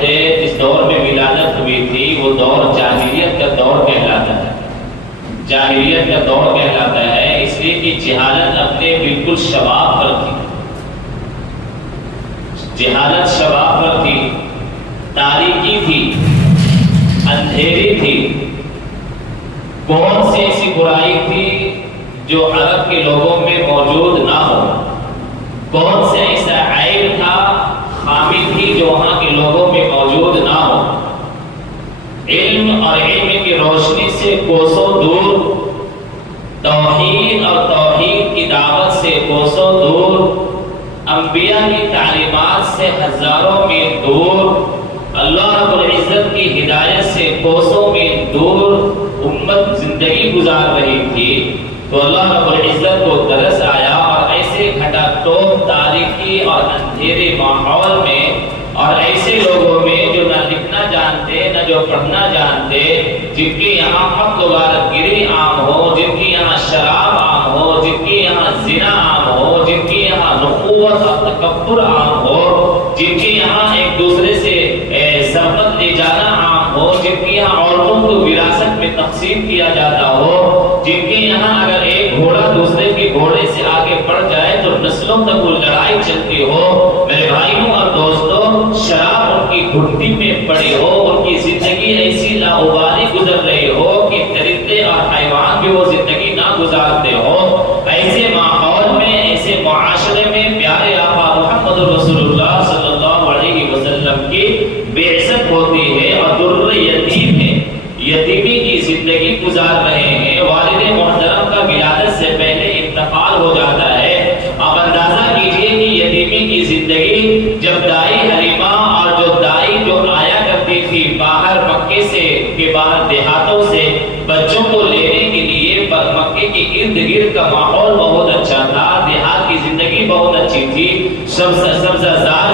تھے، جس دور میں ولادت ہوئی تھی، وہ دور جاہلیت کا دور کہلاتا ہے، جاہلیت کا دور کہلاتا ہے، اس لیے کہ جہالت اپنے بالکل شباب پر تھی، جہالت شباب پر تھی، تاریکی تھی، اندھیری تھی۔ کون سی ایسی برائی تھی جو عرب کے لوگوں میں موجود نہ ہو؟ کون سے ایسا عیب تھا، خامی تھی جو وہاں کے لوگوں میں موجود نہ ہو؟ علم اور علم کی روشنی سے کوسوں دور، توحید اور توحید کی دعوت سے کوسوں دور، انبیاء کی تعلیمات سے ہزاروں میل دور، اللہ رب العزت کی ہدایت سے کوسوں میل دور امت زندگی گزار رہی تھی۔ تو اللہ رب العزت کو ترس آیا اور ایسے گھٹا ٹوپ تاریکی اور اندھیرے ماحول میں اور ایسے لوگوں میں جو نہ لکھنا جانتے نہ جو پڑھنا جانتے، جن کے یہاں حق و غارت گری عام ہو، جن کے یہاں شراب عام ہو، جن کے یہاں زنا عام ہو، جن کے یہاں نخوت اور تکبر عام ہو، جن کے یہاں ایک دوسرے سے سرقت لے جانا عام ہو، جن کے یہاں عورتوں کو وراثت میں تقسیم کیا جاتا ہو، جن کے یہاں اگر ایک گھوڑا دوسرے کے گھوڑے سے آگے بڑھ جائے تو نسلوں تک وہ لڑائی چلتی ہو، میرے بھائیوں اور دوستوں، شراب ان کی گھٹی میں پڑی ہو، ان کی زندگی ایسی لاابالی گزر رہی ہو کہ درندے اور حیوان بھی وہ زندگی نہ گزارتے ہو، ایسے ماحول میں، ایسے معاشرے میں پیارے آقا محمد رسول اللہ صلی اللہ علیہ وسلم کی بعثت ہوتی ہے اور در یتیم ہے، یتیمی کی زندگی گزار رہے ہیں، والد محترم کا ولادت سے پہلے انتقال ہو جاتا ہے۔ آپ اندازہ کیجئے کہ یتیمی کی زندگی، جب دائی حلیمہ اور جو دائی جو آیا کرتی تھی باہر مکے سے کے باہر دیہاتوں سے بچوں کو لینے کے لیے، مکے کے ارد گرد کا ماحول بہت اچھا تھا، دیہات کی زندگی بہت اچھی تھی، سبزہ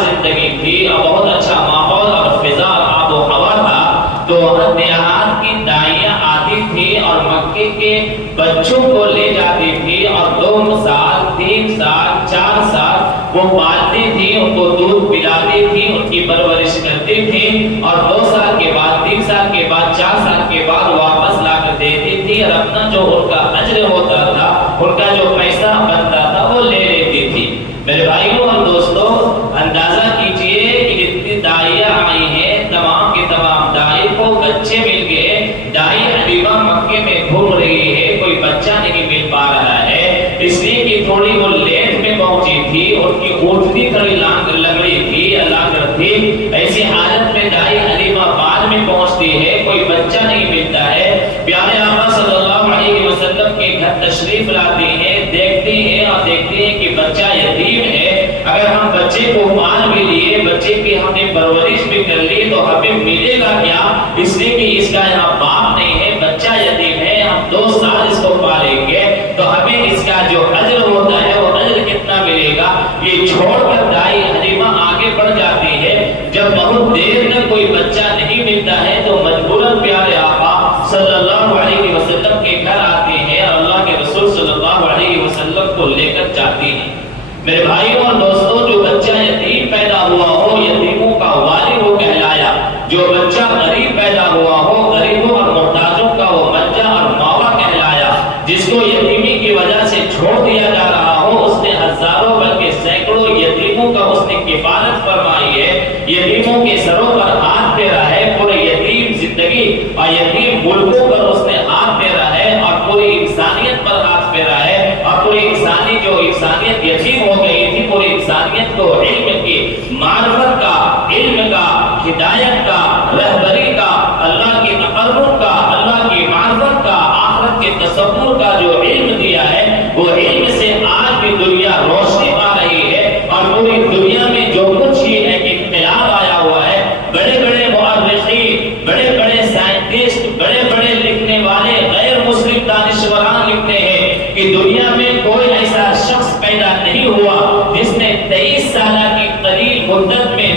زندگی تھی اور بہت اچھا ماحول اور فضا اور آب و ہوا تھا، تو وہاں دیہات کی دائیاں آتی تھی اور مکے کے بچوں کو لے جاتی تھی اور 2 سال 3 سال 4 سال وہ پالتی تھی، ان کو دودھ پلاتی تھی، ان کی پرورش کرتی تھی اور 2 سال کے بعد 3 سال کے بعد 4 سال کے بعد واپس لا کر دیتی تھی اور اپنا جو ان کا اجر ہوتا تھا، ان کا جو پیسہ بنتا تھا وہ لے لیتی تھی۔ میرے بھائیوں اور دوستوں، اندازہ کیجئے کہ جتنی دائیاں آئی ہیں، تمام کے تمام دائی کو بچے مل گئے، دائی حلیمہ مکے میں گھوم رہی ہے، کوئی بچہ نہیں مل پا رہا ہے، اس لیے کہ تھوڑی وہ لیٹ میں پہنچی تھی، ان کی اونٹنی تھوڑی لنگڑی تھی، لاغر تھی، ایسی حالت میں دائی حلیمہ بعد میں پہنچتی ہے، کوئی بچہ نہیں ملتا ہے، پیارے آقا صلی اللہ علیہ وسلم کے گھر تشریف لاتی ہیں، دیکھتی ہیں اور دیکھتی ہیں کہ بچہ یتیم ہے، اگر ہم بچے کو پال بھی لیے، بچے کی ہم نے پرورش بھی کر لی تو ہمیں ملے گا کیا؟ اس لیے کہ اس کا یہاں باپ نہیں ہے، بچہ یتیم ہے، ہم 2 سال اس کو پالیں گے تو ہمیں اس کا جو اجر ہوتا ہے وہ اجر کتنا ملے گا؟ یہ چھوڑ کر دائی حلیمہ آگے بڑھ جاتی ہے۔ جب بہت دیر تک کوئی بچہ نہیں ملتا ہے تو مجبوراً پیارے آقا صلی اللہ علیہ وسلم کے گھر آتی ہے اور اللہ کے رسول صلی اللہ علیہ وسلم کو لے کر جاتی ہے۔ میرے بھائیوں اور دوستوں، جو بچہ یتیم پیدا ہوا ہو، یتیموں کا والی وہ کہلایا، جو بچہ غریب پیدا ہوا ہو، غریبوں اور محتاجوں کا وہ منجا اور ماوا کہلایا، جس کو یتیمی کی وجہ سے چھوڑ دیا جا رہا ہو، اس نے ہزاروں بلکہ سینکڑوں یتیموں کا اس نے کفالت فرمائی ہے، یتیموں کے سروں پر ہاتھ پھیرا ہے، پورے یتیم زندگی اور یتیم ملکوں پر اس نے ہاتھ پھیرا ہے اور پوری انسانیت پر ہاتھ پھیرا ہے، اور پوری انسانیت یتیم ہو گئی تھی، پوری انسانیت کو علم کی، معرفت کا، علم کا، ہدایت کا، رہبری کا، اللہ کی تقرب کا، اللہ کی معرفت کا، آخرت کے تصور کا جو علم دیا ہے، وہ علم سے آج بھی دنیا روشنی پا رہی ہے، اور پوری دنیا میں جو کچھ ہی ہے انقلاب آیا ہوا ہے، بڑے بڑے مؤرخین، بڑے بڑے سائنٹسٹ، بڑے بڑے لکھنے والے غیر مسلم دانشوران لکھتے ہیں کہ دنیا میں کوئی ایسا شخص پیدا نہیں ہوا جس نے 23 سالہ کی قلیل مدت میں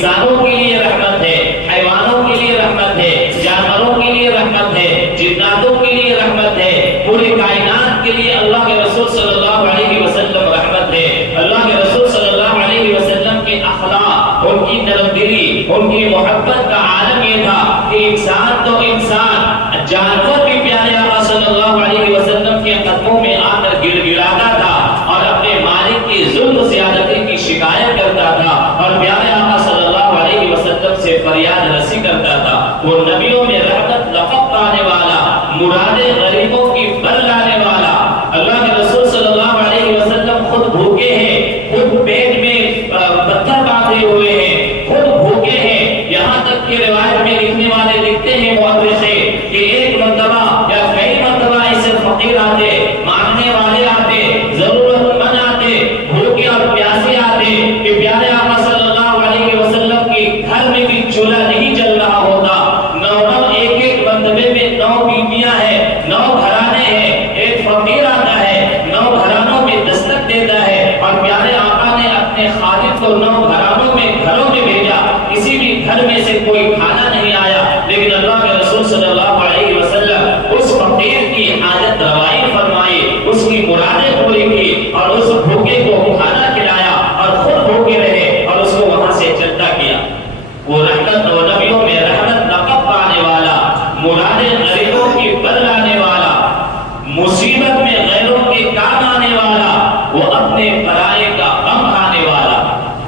انسانوں کے لیے رحمت ہے، حیوانوں کے لیے رحمت ہے، جانوروں کے لیے رحمت ہے، جناتوں کے لیے رحمت ہے، پوری کائنات کے لیے اللہ کے رسول صلی اللہ علیہ وسلم رحمت ہے۔ اللہ کے رسول صلی اللہ علیہ وسلم کے اخلاق، ان کی نرم دلی، ان کی محبت کا عالم یہ تھا کہ انسان تو انسان، جانور بھی پیارے آقا صلی اللہ علیہ وسلم کے قدموں میں آ کر گر گراتا تھا اور اپنے مالک کی ظلم زیادتی کی شکایت کرتا تھا اور پیارے آقا صلی اللہ علیہ وسلم سے فریاد رسی کرتا تھا۔ وہ نبیوں میں رحمت لقب پانے والا، مرادیں غریبوں کی بر لانے والا، اللہ کے رسول صلی اللہ علیہ وسلم خود بھوکے ہیں، خود پیٹ میں پتھر باندھے ہوئے ہیں، خود بھوکے ہیں، یہاں تک کہ روایت میں لکھنے والے لکھتے ہیں مؤرخ کہ ایک مرتبہ یا کئی مرتبہ ایسے فقیر آتے، مانگنے والے آتے، ضرورت مند آتے، بھوکے اور پیاسے آتے کہ پیارے آقا صلی اللہ علیہ وسلم کی گھر میں بھی چولہا نہیں جل رہا ہوتا، ایک ایک مرتبے میں 9 بیویاں ہیں، 9 گھرانے ہیں، ایک فقیر آتا ہے 9 گھرانوں میں دستک دیتا ہے اور پیارے آقا نے اپنے خادم کو 9 گھروں میں بھیجا، کسی بھی گھر میں سے کوئی کھانا نہیں آیا، لیکن اللہ کے رسول صلی اللہ علیہ وسلم اس فقیر کی حاجت روائی فرمائی، اس کی مرادیں پوری کی اور اس بھوکے کو کھانا کھلایا اور خود بھوکے رہے اور اس کو وہاں سے چلتا کیا۔ وہ رحمت و نبیوں میں رحمت لقب پانے والا، مرادیں غریبوں کی بر لانے والا، مصیبت میں غیروں کے کام آنے والا، وہ اپنے پرائے کا غم کھانے والا،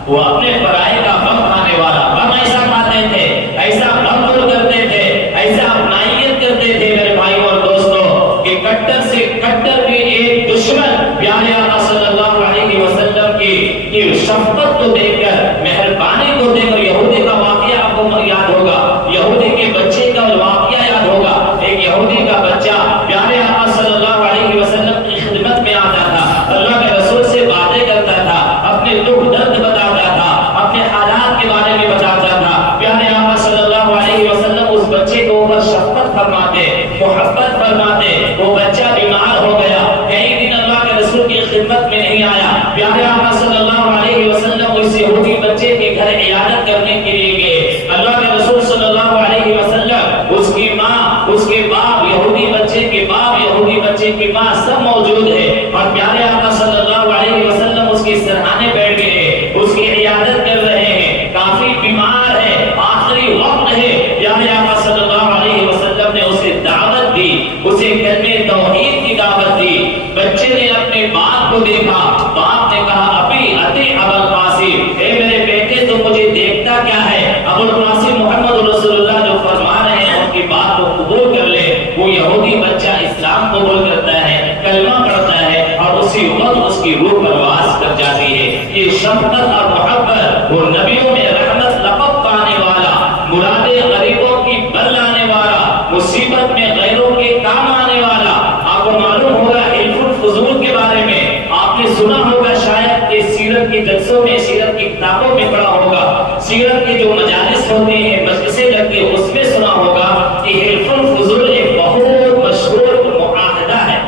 وہ اپنے پرائے کا غم کھانے والا۔ غم ایسا کھاتے تھے، ایسا غم دور کرتے تھے، ایسا اپنائیت کرتے تھے میرے بھائیوں اور دوستوں کہ کٹر سے کٹر بھی ایک دشمن پیارے آقا صلی اللہ علیہ وسلم کی شفقت کو دیکھ کر، مہربانی کو دیکھ کر، یہودی کا واقعہ آپ کو یاد ہوگا، یہودی کے بچے کا واقعہ یاد ہوگا، ایک یہودی کا بچہ پیارے آقا صلی اللہ علیہ وسلم کی خدمت میں آتا تھا، اللہ کے رسول سے باتیں کرتا تھا، اپنے دکھ درد بتاتا تھا، اپنے حالات کے بارے میں بتاتا تھا، پیارے آقا صلی اللہ علیہ وسلم اس بچے کو اوپر شفقت فرماتے، محبت فرماتے، وہ بچہ بیمار ہو گیا، کئی دن اللہ کے رسول کی خدمت میں نہیں آیا، پیارے آقا صلی اللہ علیہ وسلم اس یہودی بچے کے گھر عیادت کرنے کے لیے گئے، اللہ کے رسول صلی اللہ علیہ وسلم، اس کی ماں، اس کے باپ، یہودی بچے کے باپ، یہودی بچے کی ماں سب موجود ہے اور پیارے آقا صلی اللہ علیہ وسلم اس کے سرہانے بیٹھ گئے، اس کی عیادت کر رہے ہیں، کافی بیمار ہے، آخری وقت ہے، پیارے آقا صلی اللہ علیہ وسلم نے اسے دعوت دی، اسے کلمہ توحید کی دعوت دی۔ بچے نے اپنے باپ کو دیکھا، باپ نے کہا ابی اتی ابو القاسم، اے میرے بیٹے تو مجھے دیکھتا کیا ہے، ابو القاسم محمد رسول اللہ جو فرما رہے ہیں ان کی بات کو قبول کر لے۔ وہ یہودی بچہ اسلام قبول کرتا ہے، کلمہ پڑھتا ہے اور اسی وقت اس کی روح پرواز کر جاتی ہے۔ یہ شفقت اور محبت، وہ نبیوں میں رحمت لقب پانے والا، مرادیں غریبوں کی بر لانے والا، مصیبت میں غیروں کے کام آنے والا۔ آپ کو معلوم ہوگا حلف الفضول کے بارے میں آپ نے سنا ہوگا، شاید کہ سیرت کی جلسوں میں، سیرت کی کتابوں میں پڑھا ہوگا، سیرت کے جو مجالس ہوتے ہیں مجلسیں لگتی ہیں اس میں سنا ہوگا کہ حلف الفضول ایک بہت مشہور معاہدہ ہے،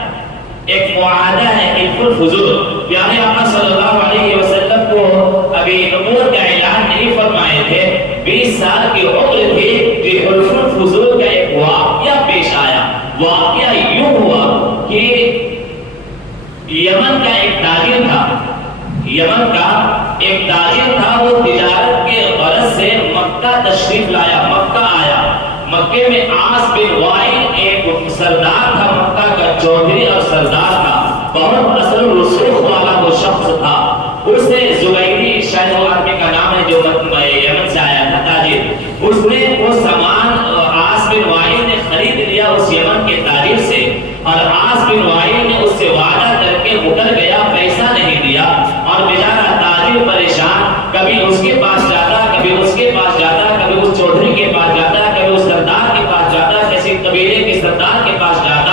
ایک معاہدہ ہے حلف الفضول۔ پیارے آقا صلی اللہ علیہ وسلم کو ابھی نبوت کا اعلان نہیں فرمائے تھے، 20 سال کی عمر تھی کہ حلف الفضول کا ایک واقعہ پیش آیا۔ واقعہ یوں ہوا کہ یمن کا ایک تاجر تھا، یمن کا ایک تاجر تھا، وہ تجارت کے غرض سے مکہ تشریف لایا، مکہ آیا۔ مکے میں عاص بن وائل ایک سردار تھا، مکہ کا چودھری اور سردار تھا، بہت اثر و رسوخ والا وہ شخص تھا۔ اس نے زبیری، شاید وہ آدمی کا نام ہے جو یمن سے آیا تھا تاجر، اس نے وہ سامان عاص بن وائل نے خرید لیا اس یمن کے تاجر سے، اور عاص بن وائل نے اس سے وعدہ کر کے مکر گیا، پیسہ نہیں دیا، اور بیچارہ تاجر پریشان، کبھی اس کے پاس جاتا، کبھی اس کے پاس جاتا، کبھی اس چودھری کے پاس جاتا، کبھی اس سردار کے پاس جاتا، کسی قبیلے کے سردار کے پاس جاتا،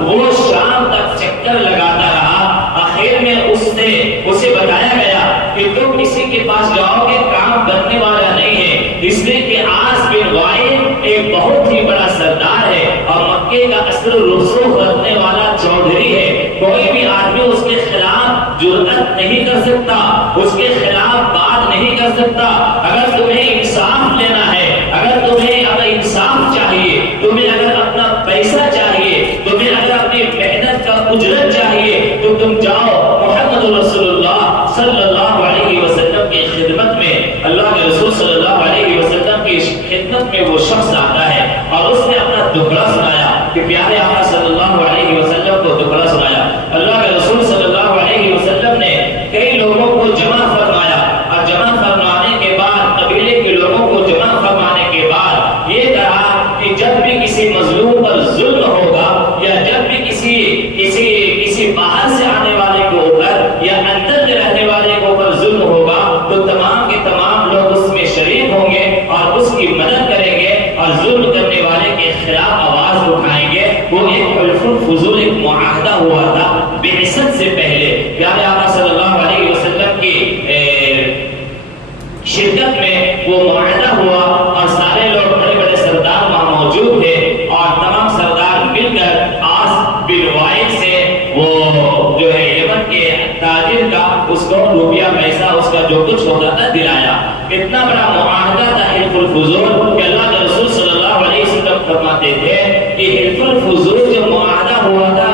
وہ شام تک چکر لگاتا رہا۔ آخر میں اسے بتایا گیا کہ تم کسی کے پاس جاؤ گے کام بننے والا نہیں ہے، اس لیے کہ عاص بن وائل ایک بہت ہی بڑا سردار ہے اور مکے کا اثر و رسوخ رکھنے والا چودھری ہے، کوئی بھی آدمی اس کے خلاف جرأت نہیں کر سکتا، اس کے خلاف بات نہیں کر سکتا۔ اگر تمہیں وہ معاہدہ ہوا اور سارے لوگ بڑے بڑے سردار وہاں موجود تھے اور تمام سردار مل کر آس بن وائل سے وہ جو ہے یمن کے تاجر کا اس کو روپیہ پیسہ اس کا جو کچھ ہوتا تھا دلایا. اتنا بڑا معاہدہ تھا حلف الفضول کہ اللہ کے رسول صلی اللہ علیہ وسلم فرماتے تھے کہ حلف الفضول جو معاہدہ ہوا تھا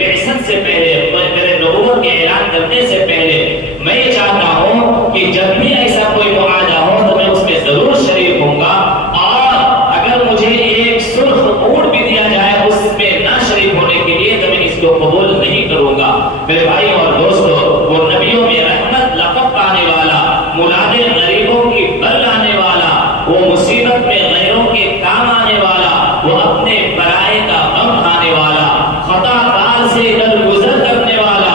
بعثت سے پہلے، میرے نبوت کے اعلان کرنے سے پہلے، میں یہ چاہتا ہوں کہ جب بھی ایسا کوئی معاہدہ ہو تو میں اس میں ضرور شریک ہوں گا، اور اگر مجھے ایک سرخ اونٹ بھی دیا جائے اس میں نہ شریک ہونے کے لیے تو میں اس کو قبول نہیں کروں گا. میرے بھائی اور دوستو، وہ نبیوں میں رحمت لقب پانے والا، ملاد غریبوں کی بل لانے والا، وہ مصیبت میں غیروں کے کام آنے والا، وہ اپنے برائے کا غم کھانے والا، خطا کار سے درگزر کرنے والا،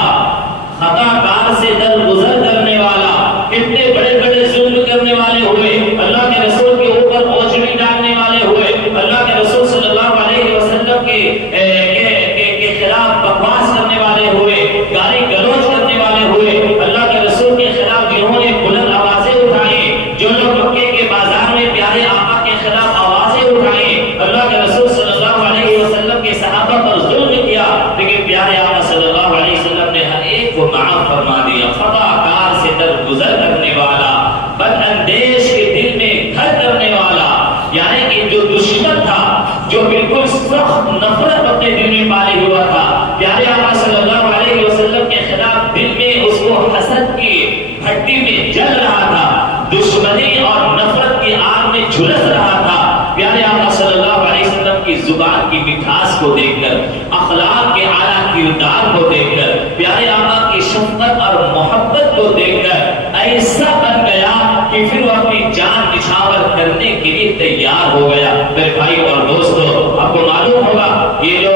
خطا کار سے درگزر کرنے والا، اتنے بڑے بڑے ظلم کرنے والے ہوئے، اللہ کے رسول کے اوپر اوجھڑی ڈالنے والے ہوئے، اللہ کے رسول صلی اللہ علیہ وسلم کے خلاف بکواس کرنے والے ہوئے، گالی گلوچ کرنے والے ہوئے، اللہ کے رسول کے خلاف جنہوں نے بلند آوازیں اٹھائیں، جو لوگ مکے کے بازار میں پیارے آقا کے خلاف آوازیں اٹھائیں، اللہ کے رسول صلی اللہ علیہ وسلم کے صحابہ پر ظلم کیا، لیکن پیارے آقا صلی اللہ علیہ وسلم نے ہر ایک کو معاف فرما دیا. خطا کار سے درگزر کرنے والا، بد اندیش کے دل میں گھر کرنے والا، یعنی کہ جو دشمن تھا، جو بالکل سخت نفرت اپنے دل میں پالے ہوا تھا، پیارے آقا صلی اللہ علیہ وسلم کے خلاف دل میں اس کو حسد کی بھٹی میں جل رہا تھا، دشمنی اور نفرت کی آگ میں جھلس رہا تھا. پیارے آقا صلی اللہ علیہ وسلم کی زبان کی مٹھاس کو دیکھ کر، اخلاق کے اعلیٰ کردار کو دیکھ کر، پیارے آقا کی شفقت اور محبت کو دیکھ کر ایسا بن گیا کہ پھر وہ اپنی جان نچھاور کرنے کے لیے تیار ہو گیا. میرے بھائی اور دوستو، آپ کو معلوم ہوگا یہ جو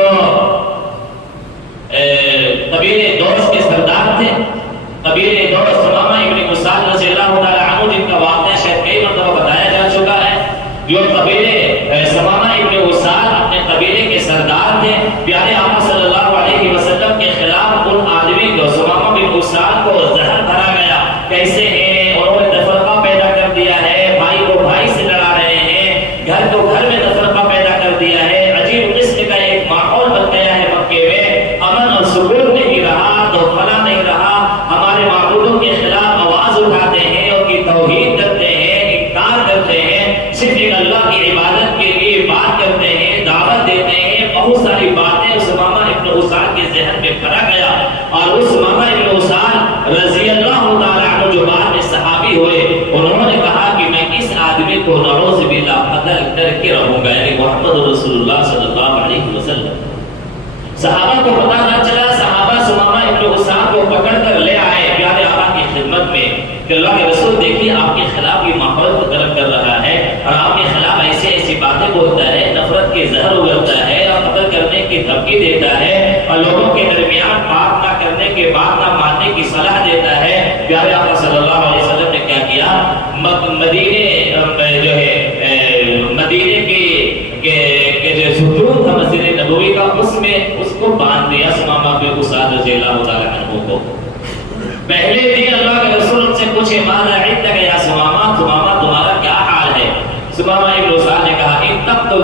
قبیلے دوس کے سردار تھے، قبیلے دوس سمامہ ابن اساد رضی اللہ تعالیٰ عنہ، جن کا واقعہ شاید کئی مرتبہ بتایا جا چکا ہے. جو قبیلے سمامہ ابن اساد اپنے قبیلے کے سردار تھے، پیارے آقا صلی اللہ علیہ وسلم کے خلاف ان آدمی کو، سمامہ بن اساد کو زہر بھرا گیا. کیسے ہیں؟ انہوں نے تفرقہ پیدا کر دیا ہے، بھائی کو بھائی سے لڑا رہے ہیں، گھر کو گھر میں تفرقہ پیدا کر دیا ہے، عجیب قسم کا ایک ماحول بن گیا ہے مکے میں، امن اور سکون نہیں رہا، دوپھلا نہیں رہا. ہمارے معبودوں کے خلاف آواز اٹھاتے ہیں، ان کی توہین کرتے ہیں، انکار کرتے ہیں، صرف ایک اللہ کی عبادت کے لیے بات کرتے ہیں، دعوت دیتے ہیں. بہت ساری باتیں سمامہ ابن اساد کے ذہن میں بھرا گیا، اور اس سمامہ ابن اساد رضی اللہ تعالیٰ عنہ جو بعد میں صحابی ہوئے، انہوں نے کہا کہ میں اس آدمی کو نعوذ باللہ قتل کر کے رہوں گا، یعنی محمد رسول اللہ صلی اللہ علیہ وسلم. صحابہ کو پتہ نہ چلا، صحابہ سمامہ ابن اساد کو پکڑ کر لے آئے پیارے آقا کی خدمت میں کہ اللہ کے رسول دیکھیے آپ کے خلاف یہ ماحول کو گرم کر رہا ہے، اور آپ کے خلاف ایسے ایسی باتیں بولتا ہے، نفرت کے زہر اگلتا ہے، اور قتل کرنے کی دھمکی دیتا ہے، اور لوگوں کے درمیان بات نہ کرنے کے بعد نہ ماننے کی صلاح دیتا ہے. پیارے آقا صلی اللہ علیہ وسلم نے کیا کیا؟ مدینے جو ہے مدینے کے جو ستون تھا مسجد نبوی کا، اس میں اس کو باندھ دیا سمامہ بن اساد رضی اللہ تعالیٰ عنہ کو. پہلے دن اللہ کے رسول ان سے پوچھے ماذا عندک یا سمامہ، سمامہ تمہارا کیا حال ہے؟ سمامہ ابن اساد نے کہا ان تقتل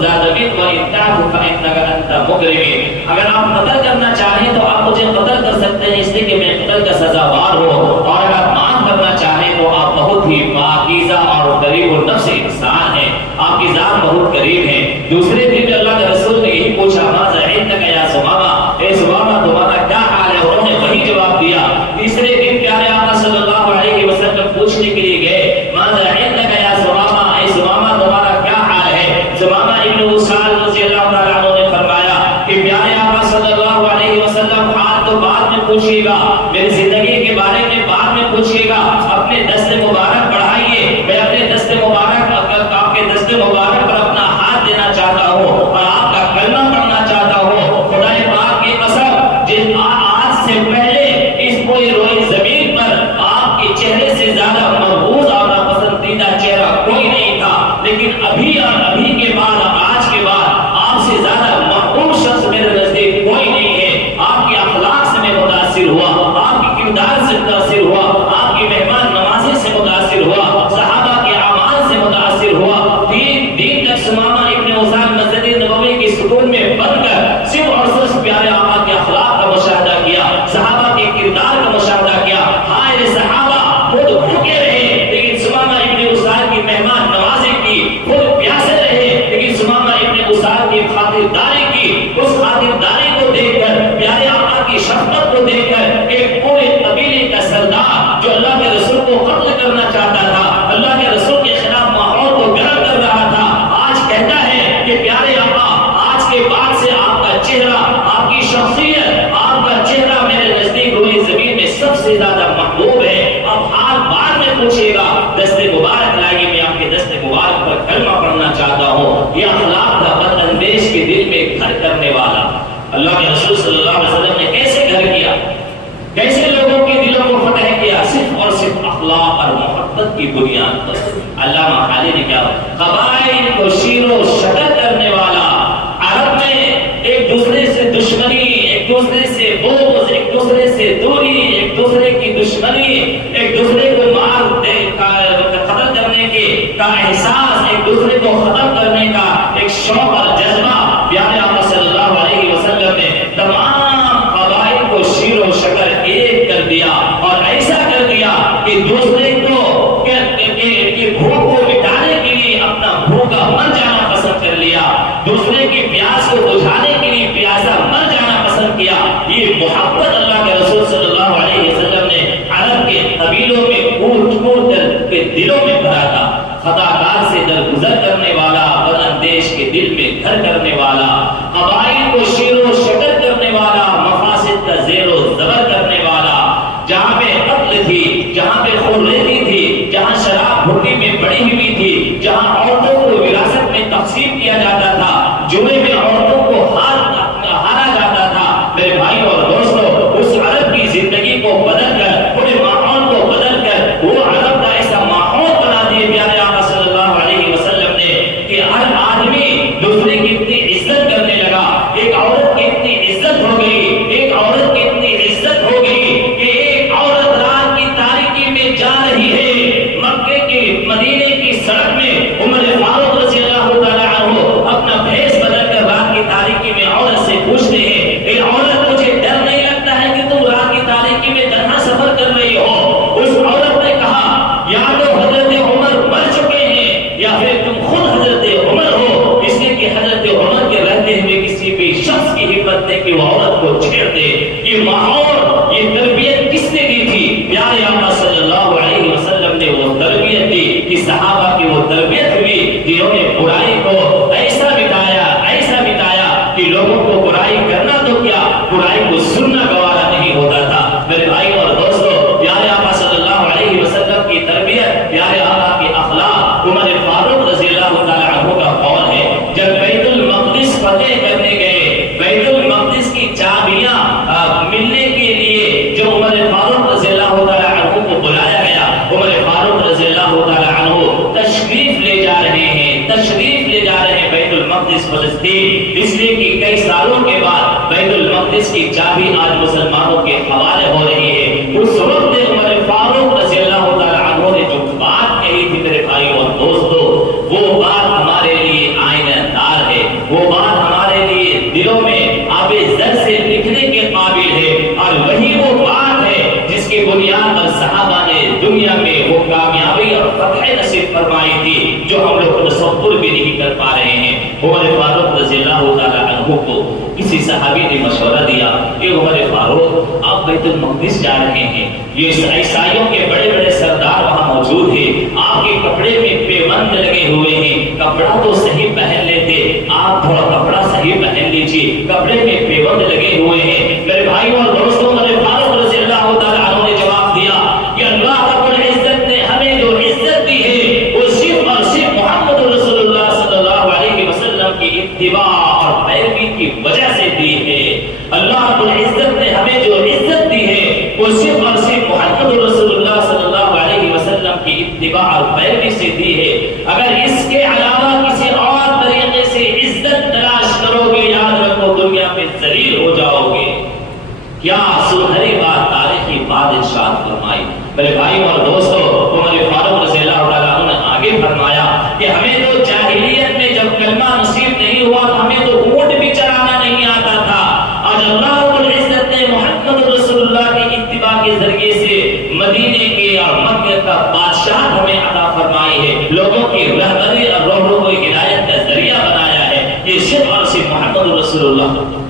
زاد من و ان تعفو فانک انت مکرم. اگر آپ قتل کرنا چاہیں تو آپ مجھے قتل کر سکتے ہیں، اس لیے کہ میں قتل کا سزاوار ہوں، اور اگر آپ معاف کرنا چاہیں تو آپ بہت ہی پاکیزہ اور قریب النفس انسان ہیں، آپ کی ذات بہت قریب ہے. دوسرے دن میں اللہ کے رسول نے یہی پوچھا ماذا عندک یا سمامہ، اے سمامہ تمہارا کیا حال ہے؟ انہوں نے وہی جواب دیا. تیسرے دن پیارے آقا صلی اللہ علیہ وسلم پوچھنے کے لیے گئے ماذا عندک یا سمامہ، اے سمامہ تمہارا کیا حال ہے؟ سمامہ ابن اساد رضی اللہ تعالیٰ عنہ نے فرمایا کہ پیارے آقا صلی اللہ علیہ وسلم حال تو بعد میں پوچھیے گا، میری زندگی کے بارے میں بعد میں پوچھیے گا، اپنے دست مبارک بڑھائیے، میں اپنے دست مبارک آپ کے دست مبارک پر اپنا کیسے لوگوں کے دلوں کو فتح کیا؟ صرف اور صرف اخلاق اور محبت کی بنیاد پر۔ علامہ حالی نے کیا قبائل کو شیر و شکر کرنے والا، عرب میں ایک دوسرے سے دشمنی، ایک دوسرے سے بغض، ایک دوسرے سے دوری، ایک دوسرے کی دشمنی، ایک دوسرے کو مار دے قتل کرنے کا احساس، ایک دوسرے کو ختم کرنے کا ایک شوق اور جذبہ پیارے آقا صلی اللہ علیہ وسلم نے تمام قبائل کو شیر و شکر ایک کر دیا، اور ایسا کر دیا کہ دوسرے کو بھوک کو مٹانے کے لیے اپنا بھوکا مر جانا پسند کر لیا، دوسرے کی پیاس کو بجھانے کے لیے پیاسا مر جانا پسند کیا۔ یہ محبت اللہ کے رسول صلی اللہ علیہ وسلم نے عرب کے قبیلوں میں کوٹ کوٹ کر کے دلوں میں بھرا تھا۔ خطاکار سے درگزر کرنے والا، بداندیش کے دل میں گھر کرنے والا، قبائل کو شیر و شکر کرنے والا، مفاسد کا زیر و زبر کرنے والا، جہاں پہ قتل تھی، جہاں پہ خونریزی تھی، جہاں شراب بھٹی میں پڑی ہوئی تھی، جہاں عورتوں کو وراثت میں تقسیم کیا جاتا تھا، جوئے میں عورتوں کو ہارا جاتا تھا۔ میرے بھائی اور دوستوں، اس عرب کی زندگی کو بدل کر، پورے ماحول کو بدل کر، وہ عرب کا ایسا ماحول بنا دیے پیارے آقا صلی اللہ علیہ وسلم نے کہ ہر آدمی دوسرے کی اتنی عزت کرنے لگا۔ ایک عورت کی اتنی عزت ہو گئی، ایک عورت کی اتنی عزت ہو گئی کہ ایک عورت رات کی تاریکی میں جا رہی ہے، مکے کی مدینے کی سڑک میں عمر فاروق رضی اللہ تعالیٰ عنہ اپنا بھیس بدل کر رات کی تاریکی میں عورت سے پوچھتے ہیں، اے عورت مجھے ڈر نہیں لگتا ہے کہ تم رات کی تاریکی میں تنہا سفر کر رہی ہو؟ اس عورت نے کہا یا تو حضرت عمر مر چکے ہیں یا پھر تم خود حضرت عمر ہو، اس لیے کہ حضرت عمر کے رہتے ہوئے کسی بھی شخص کی ہمت نہیں کہ وہ عورت کو چھیڑ دے۔ یہ ماحول، یہ تربیت کس نے دی تھی؟ پیارے آقا صلی اللہ علیہ وسلم نے وہ تربیت دی کہ صحابہ کی وہ تربیت ہوئی جنہوں نے برائی کو ایسا مٹایا کہ لوگوں کو برائی کرنا تو کیا، برائی کو سننا گوارا نہیں ہوتا تھا۔ میرے بھائی اور دوستو، پیارے آقا صلی اللہ علیہ وسلم کی تربیت، پیارے آقا کی اخلاق، عمر فاروق رضی اللہ تعالیٰ عنہ کا قول ہے جب بیت المقدس فتح کرنے گئے، بیت المقدس کی چابیاں ملنے کے لیے جو عمر فاروق رضی اللہ تعالیٰ عنہ کو بلایا گیا، عمر فاروق رضی اللہ تعالیٰ عنہ تشریف لے جا رہے ہیں بیت المقدس فلسطین، اس لیے کہ کئی سالوں کے بعد بیت المقدس کی چابی آج مسلمانوں کے حوالے ہو رہی ہے۔ اس وقت عمر فاروق رضی اللہ تعالیٰ عنہ نے جو بات کہی تھی میرے بھائی اور دوستو، وہ بات ہمارے لیے آئینہ دار ہے، وہ بات ہمارے لیے دلوں میں آب زر سے لکھنے کے قابل ہے، اور وہی وہ بات ہے جس کی بنیاد پر صحابہ نے دنیا میں وہ کامیابی اور فتح نصیب فرمائی تھی جو ہم لوگ تصور بھی نہیں کر پا رہے ہیں۔ عمر فاروق رضی اللہ تعالیٰ عنہ کو کسی صحابی نے مشورہ دیا کہ عمر فاروق آپ بیت المقدس جا رہے ہیں، یہ عیسائیوں کے بڑے بڑے سردار وہاں موجود ہیں، آپ کے کپڑے میں پیوند لگے ہوئے ہیں، کپڑا تو صحیح پہن لیتے، آپ تھوڑا کپڑا صحیح پہن لیجیے، کپڑے میں پیوند لگے ہوئے ہیں۔ میرے بھائی اور دوستوں، عمر فاروق رضی اللہ تعالیٰ عنہ نے جواب دیا کہ اللہ رب العزت نے ہمیں جو عزت دی ہے وہ صرف اور صرف محمد رسول اللہ صلی اللہ علیہ وسلم کی اتباع اور پیروی کی وجہ سے دی ہے۔ اللہ رب العزت نے ہمیں جو عزت دی ہے وہ صرف اور صرف محمد رسول اللہ صلی اللہ علیہ وسلم کی اتباع اور پیروی سے دی ہے۔ اگر اس کے علاوہ کسی اور طریقے سے عزت تلاش کرو گے، یاد رکھو دنیا میں ذلیل ہو جاؤ گے۔ کیا سنہری بات، تاریخی بات ارشاد فرمائی۔ میرے بھائی اور دوستو، عمر فاروق رضی اللہ تعالیٰ عنہ نے آگے فرمایا کہ ہمیں تو جاہلیت میں جب کلمہ نصیب نہیں ہوا تو ہمیں تو اونٹ بھی چرانا نہیں آتا تھا۔ آج اللہ رب العزت نے محمد رسول اللہ کی اتباع کے ذریعے سے مدینے کے اور مکہ کا بادشاہ ہمیں عطا فرمائی ہے، لوگوں کی رہبری اور روحوں کو ہدایت کا ذریعہ بنایا ہے۔ یہ صرف اور صرف محمد رسول اللہ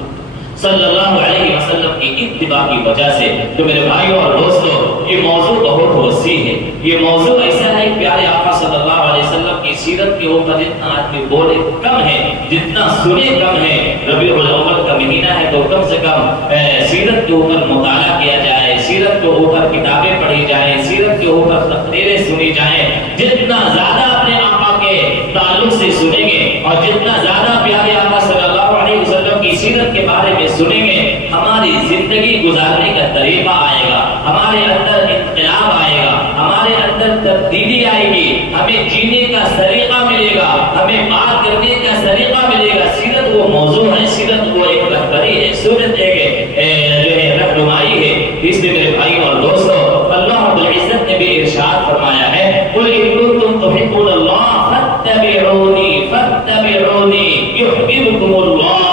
صلی اللہ علیہ وسلم کی اتباع کی وجہ سے۔ تو میرے بھائیوں اور دوستوں، یہ موضوع بہت وسیع ہے، یہ موضوع ایسا ہے کہ پیارے آقا صلی اللہ علیہ وسلم کی سیرت کے اوپر جتنا آدمی بولے کم ہے، جتنا سنے کم ہے۔ ربیع الاول کا مہینہ ہے تو کم سے کم سیرت کے اوپر مطالعہ کیا جائے، سیرت کے اوپر کتابیں پڑھی جائیں، سیرت کے اوپر تقریریں سنی جائیں۔ جتنا زیادہ اپنے آقا کے تعلق سے سنیں گے اور جتنا زیادہ پیارے آقا صلی اللہ علیہ وسلم کی سیرت کے بارے میں سنیں گے، ہمارے ہماری زندگی گزارنے کا طریقہ آئے گا، ہمارے اندر انقلاب آئے گا، ہمارے اندر تبدیلی آئے گی، ہمیں جینے کا طریقہ ملے گا، ہمیں بات کرنے کا طریقہ ملے گا۔ سیرت وہ موضوع ہے، سیرت وہ ایک رہبری ہے، سیرت ایک جو ہے رہنمائی ہے۔ اس لیے میرے بھائی اور دوستو، اللہ رب العزت نے بھی ارشاد فرمایا ہے، قل ان کنتم تحبون اللہ فاتبعونی فاتبعونی یحببکم اللہ۔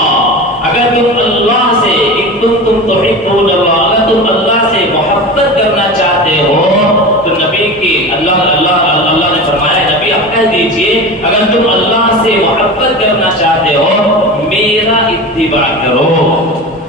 اگر تم اللہ سے ان کنتم تحبون اللہ، اگر تم اللہ سے محبت کرنا چاہتے ہو تو نبی کی اللہ نے فرمایا، نبی آپ کہہ دیجئے اگر تم اللہ سے محبت کرنا چاہتے ہو میرا اتباع کرو۔